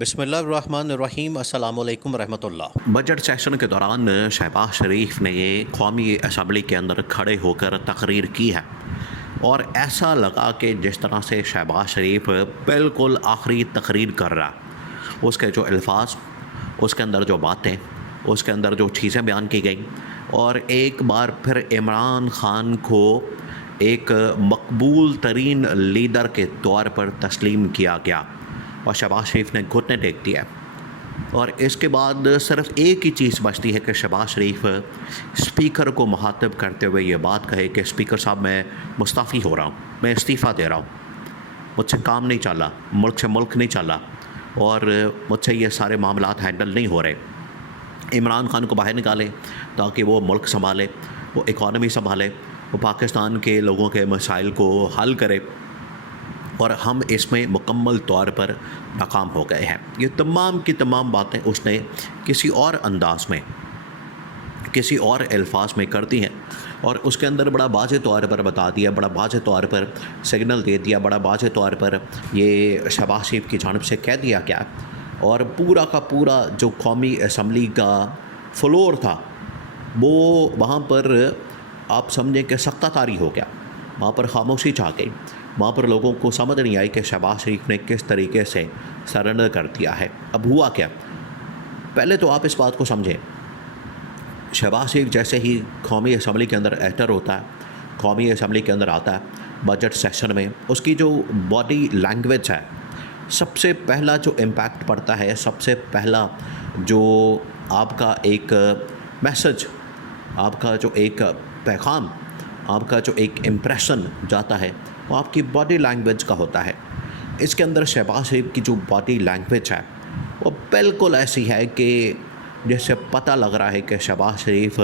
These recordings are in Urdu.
بسم اللہ الرحمن الرحیم، السلام علیکم ورحمۃ اللہ۔ بجٹ سیشن کے دوران شہباز شریف نے قومی اسمبلی کے اندر کھڑے ہو کر تقریر کی ہے اور ایسا لگا کہ جس طرح سے شہباز شریف بالکل آخری تقریر کر رہا ہے، اس کے جو الفاظ، اس کے اندر جو باتیں، اس کے اندر جو چیزیں بیان کی گئیں، اور ایک بار پھر عمران خان کو ایک مقبول ترین لیڈر کے طور پر تسلیم کیا گیا اور شہباز شریف نے گھٹنے ٹیک دیا۔ اور اس کے بعد صرف ایک ہی چیز بچتی ہے کہ شہباز شریف اسپیکر کو مخاطب کرتے ہوئے یہ بات کہے کہ اسپیکر صاحب، میں مستعفی ہو رہا ہوں، میں استعفیٰ دے رہا ہوں، مجھ سے کام نہیں چلا، ملک سے ملک نہیں چلا، اور مجھ سے یہ سارے معاملات ہینڈل نہیں ہو رہے۔ عمران خان کو باہر نکالے تاکہ وہ ملک سنبھالے، وہ اکانومی سنبھالے، وہ پاکستان کے لوگوں کے مسائل کو حل کرے، اور ہم اس میں مکمل طور پر ناکام ہو گئے ہیں۔ یہ تمام کی تمام باتیں اس نے کسی اور انداز میں، کسی اور الفاظ میں کر دی ہیں، اور اس کے اندر بڑا واضح طور پر بتا دیا، بڑا واضح طور پر سگنل دے دیا، بڑا واضح طور پر یہ شہباز شریف کی جانب سے کہہ دیا گیا، اور پورا کا پورا جو قومی اسمبلی کا فلور تھا وہ وہاں پر آپ سمجھیں کہ سختہ طاری ہو گیا، وہاں پر خاموشی چھا گئی، وہاں پر لوگوں کو سمجھ نہیں آئی کہ شہباز شریف نے کس طریقے سے سرنڈر کر دیا ہے۔ اب ہوا کیا؟ پہلے تو آپ اس بات کو سمجھیں، شہباز شریف جیسے ہی قومی اسمبلی کے اندر ایٹر ہوتا ہے، قومی اسمبلی کے اندر آتا ہے بجٹ سیشن میں، اس کی جو باڈی لینگویج ہے، سب سے پہلا جو امپیکٹ پڑتا ہے، سب سے پہلا جو آپ کا ایک میسج، آپ کا جو ایک پیغام، آپ کا جو ایک امپریشن جاتا ہے، وہ آپ کی باڈی لینگویج کا ہوتا ہے۔ اس کے اندر شہباز شریف کی جو باڈی لینگویج ہے وہ بالکل ایسی ہے کہ جس سے پتہ لگ رہا ہے کہ شہباز شریف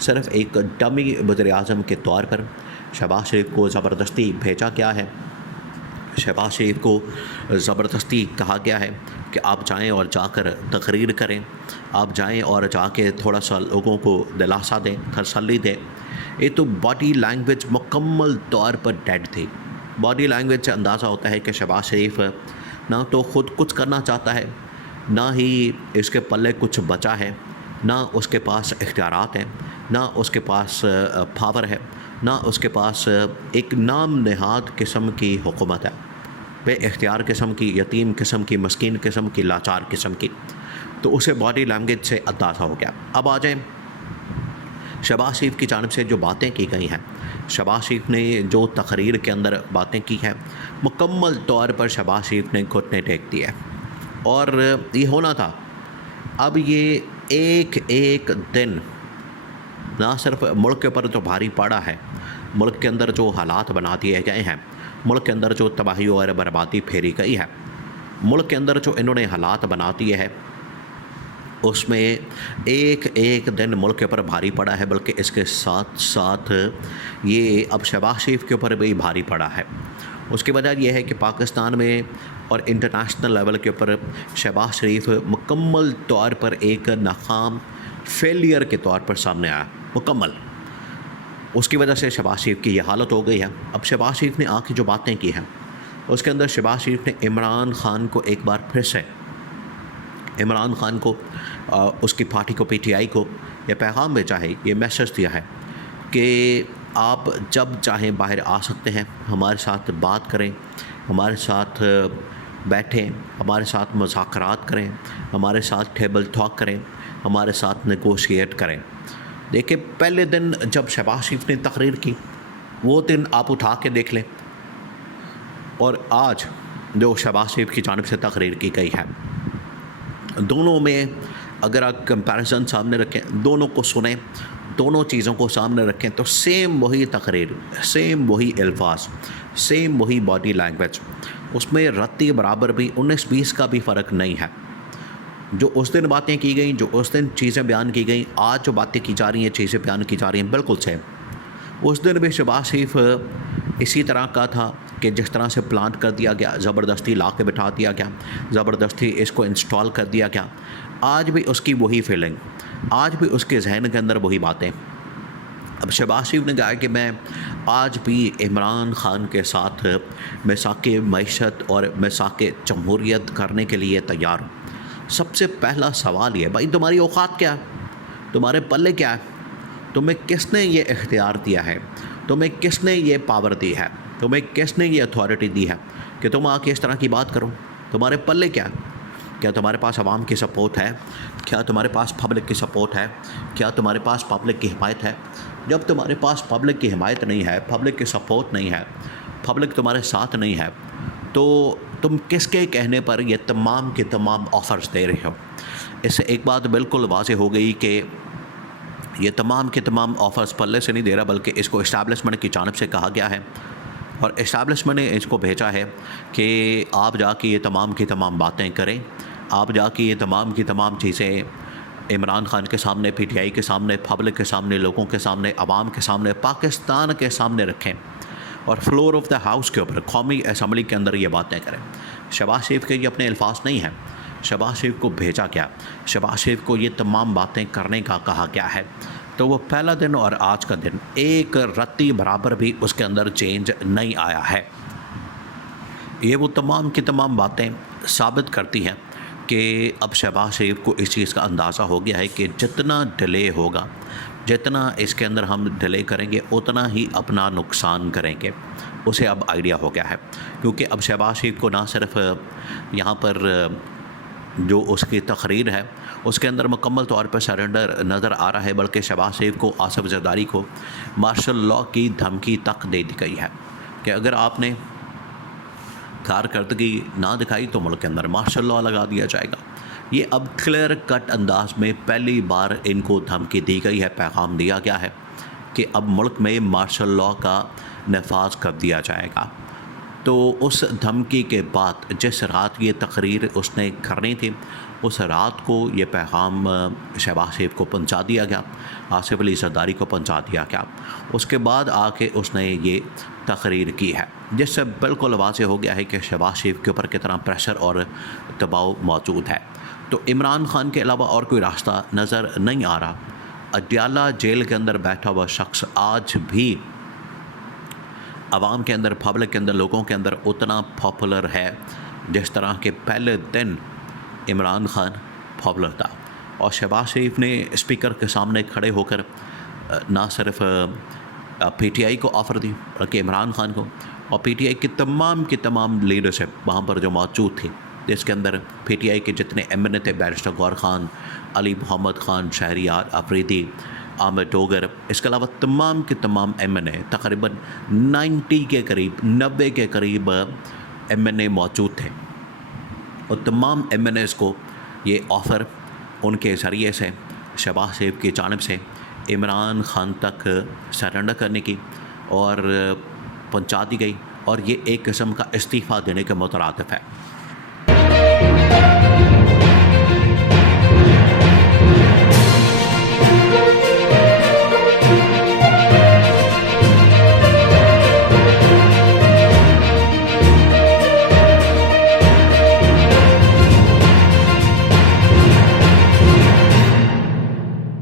صرف ایک ڈمی وزیر اعظم کے طور پر، شہباز شریف کو زبردستی بھیجا گیا ہے، شہباز شریف کو زبردستی کہا گیا ہے کہ آپ جائیں اور جا کر تقریر کریں، آپ جائیں اور جا کے تھوڑا سا لوگوں کو دلاسا دیں، تسلی دیں۔ یہ تو باڈی لینگویج مکمل طور پر ڈیڈ تھی۔ باڈی لینگویج سے اندازہ ہوتا ہے کہ شہباز شریف نہ تو خود کچھ کرنا چاہتا ہے، نہ ہی اس کے پلے کچھ بچا ہے، نہ اس کے پاس اختیارات ہیں، نہ اس کے پاس پاور ہے، نہ اس کے پاس ایک نام نہاد قسم کی حکومت ہے، بے اختیار قسم کی، یتیم قسم کی، مسکین قسم کی، لاچار قسم کی۔ تو اسے باڈی لینگویج سے اندازہ ہو گیا۔ اب آ جائیں شہباز شریف کی جانب سے جو باتیں کی گئی ہیں، شہباز شریف نے جو تقریر کے اندر باتیں کی ہیں، مکمل طور پر شہباز شریف نے گھٹنے ٹیک دیے، اور یہ ہونا تھا۔ اب یہ ایک ایک دن نہ صرف ملک کے اوپر جو بھاری پڑا ہے، ملک کے اندر جو حالات بنا دیے گئے ہیں، ملک کے اندر جو تباہی اور بربادی پھیری گئی ہے، ملک کے اندر جو انہوں نے حالات بنا دیے ہیں، اس میں ایک ایک دن ملک کے اوپر بھاری پڑا ہے، بلکہ اس کے ساتھ ساتھ یہ اب شہباز شریف کے اوپر بھی بھاری پڑا ہے۔ اس کی وجہ یہ ہے کہ پاکستان میں اور انٹرنیشنل لیول کے اوپر شہباز شریف مکمل طور پر ایک ناکام فیلئر کے طور پر سامنے آیا، مکمل۔ اس کی وجہ سے شہباز شریف کی یہ حالت ہو گئی ہے۔ اب شہباز شریف نے آ کے جو باتیں کی ہیں، اس کے اندر شہباز شریف نے عمران خان کو ایک بار پھر سے، عمران خان کو، اس کی پارٹی کو، پی ٹی آئی کو یہ پیغام بھیجا ہے، یہ میسج دیا ہے کہ آپ جب چاہیں باہر آ سکتے ہیں، ہمارے ساتھ بات کریں، ہمارے ساتھ بیٹھیں، ہمارے ساتھ مذاکرات کریں، ہمارے ساتھ ٹیبل ٹاک کریں، ہمارے ساتھ نیگوشیٹ کریں۔ دیکھیں، پہلے دن جب شہباز شریف نے تقریر کی، وہ دن آپ اٹھا کے دیکھ لیں، اور آج جو شہباز شریف کی جانب سے تقریر کی گئی ہے، دونوں میں اگر آپ کمپیریزن سامنے رکھیں، دونوں کو سنیں، دونوں چیزوں کو سامنے رکھیں، تو سیم وہی تقریر، سیم وہی الفاظ، سیم وہی باڈی لینگویج، اس میں رتی برابر بھی 19-20 کا بھی فرق نہیں ہے۔ جو اس دن باتیں کی گئیں، جو اس دن چیزیں بیان کی گئیں، آج جو باتیں کی جا رہی ہیں، چیزیں بیان کی جا رہی ہیں، بالکل سیم۔ اس دن بھی شہباز شریف اسی طرح کا تھا کہ جس طرح سے پلانٹ کر دیا گیا، زبردستی لا کے بٹھا دیا گیا، زبردستی اس کو انسٹال کر دیا گیا۔ آج بھی اس کی وہی فیلنگ، آج بھی اس کے ذہن کے اندر وہی باتیں، اب شہباز شریف نے کہا کہ میں آج بھی عمران خان کے ساتھ میثاق معیشت اور میثاق جمہوریت کرنے کے لیے تیار ہوں۔ سب سے پہلا سوال یہ ہے بھائی تمہاری اوقات کیا ہے؟ تمہارے پلے کیا ہے؟ تمہیں کس نے یہ اختیار دیا ہے؟ تمہیں کس نے یہ پاور دی ہے؟ تمہیں کس نے یہ اتھارٹی دی ہے کہ تم آ کے اس طرح کی بات کرو؟ تمہارے پلے کیا ہے؟ کیا تمہارے پاس عوام کی سپورٹ ہے؟ کیا تمہارے پاس پبلک کی سپورٹ ہے؟ کیا تمہارے پاس پبلک کی حمایت ہے؟ جب تمہارے پاس پبلک کی حمایت نہیں ہے، پبلک کی سپورٹ نہیں ہے، پبلک تمہارے ساتھ نہیں ہے، تو تم کس کے کہنے پر یہ تمام کے تمام آفرز دے رہے ہو؟ اس سے ایک بات بالکل واضح ہو گئی کہ یہ تمام کے تمام آفرز پلے سے نہیں دے رہا، بلکہ اس کو اسٹیبلشمنٹ کی جانب سے کہا گیا ہے، اور اسٹیبلشمنٹ نے اس کو بھیجا ہے کہ آپ جا کے یہ تمام کی تمام باتیں کریں، آپ جا کے یہ تمام کی تمام چیزیں عمران خان کے سامنے، پی ٹی آئی کے سامنے، پبلک کے سامنے، لوگوں کے سامنے، عوام کے سامنے، پاکستان کے سامنے رکھیں، اور فلور آف دا ہاؤس کے اوپر، قومی اسمبلی کے اندر یہ باتیں کریں۔ شہباز شریف کے یہ اپنے الفاظ نہیں ہیں، شہباز شریف کو بھیجا گیا، شہباز شریف کو یہ تمام باتیں کرنے کا کہا گیا ہے، تو وہ پہلا دن اور آج کا دن ایک رتی برابر بھی اس کے اندر چینج نہیں آیا ہے۔ یہ وہ تمام کی تمام باتیں ثابت کرتی ہیں کہ اب شہباز شریف کو اس چیز کا اندازہ ہو گیا ہے کہ جتنا ڈیلے ہوگا، جتنا اس کے اندر ہم ڈیلے کریں گے، اتنا ہی اپنا نقصان کریں گے۔ اسے اب آئیڈیا ہو گیا ہے، کیونکہ اب شہباز شریف کو نہ صرف یہاں پر جو اس کی تقریر ہے اس کے اندر مکمل طور پر سرنڈر نظر آ رہا ہے، بلکہ شہباز شریف کو، آصف زرداری کو مارشل لاء کی دھمکی تک دے دی گئی ہے کہ اگر آپ نے کارکردگی نہ دکھائی تو ملک کے اندر مارشل لاء لگا دیا جائے گا۔ یہ اب کلیئر کٹ انداز میں پہلی بار ان کو دھمکی دی گئی ہے، پیغام دیا گیا ہے کہ اب ملک میں مارشل لاء کا نفاذ کر دیا جائے گا۔ تو اس دھمکی کے بعد جس رات یہ تقریر اس نے کرنی تھی، اس رات کو یہ پیغام شہباز شریف کو پہنچا دیا گیا، آصف علی زرداری کو پہنچا دیا گیا۔ اس کے بعد آ کے اس نے یہ تقریر کی ہے، جس سے بالکل واضح ہو گیا ہے کہ شہباز شریف کے اوپر کتنا پریشر اور دباؤ موجود ہے۔ تو عمران خان کے علاوہ اور کوئی راستہ نظر نہیں آ رہا۔ اڈیالہ جیل کے اندر بیٹھا ہوا شخص آج بھی عوام کے اندر، پبلک کے اندر، لوگوں کے اندر اتنا پاپولر ہے جس طرح کے پہلے دن عمران خان پاپولر تھا۔ اور شہباز شریف نے اسپیکر کے سامنے کھڑے ہو کر نہ صرف پی ٹی آئی کو آفر دی، بلکہ عمران خان کو، اور پی ٹی آئی کی تمام لیڈرشپ وہاں پر جو موجود تھی، جس کے اندر پی ٹی آئی کے جتنے ایم این اے تھے، بیرسٹر غور خان، علی محمد خان، شہریار افریدی، عامر ڈوگر، اس کے علاوہ تمام کے تمام ایم این اے، تقریباً 90 کے قریب ایم این اے موجود تھے، اور تمام ایم این ایز کو یہ آفر ان کے ذریعے سے شہباز شریف کی جانب سے عمران خان تک سرنڈر کرنے کی اور پہنچا دی گئی، اور یہ ایک قسم کا استعفیٰ دینے کے مترادف ہے۔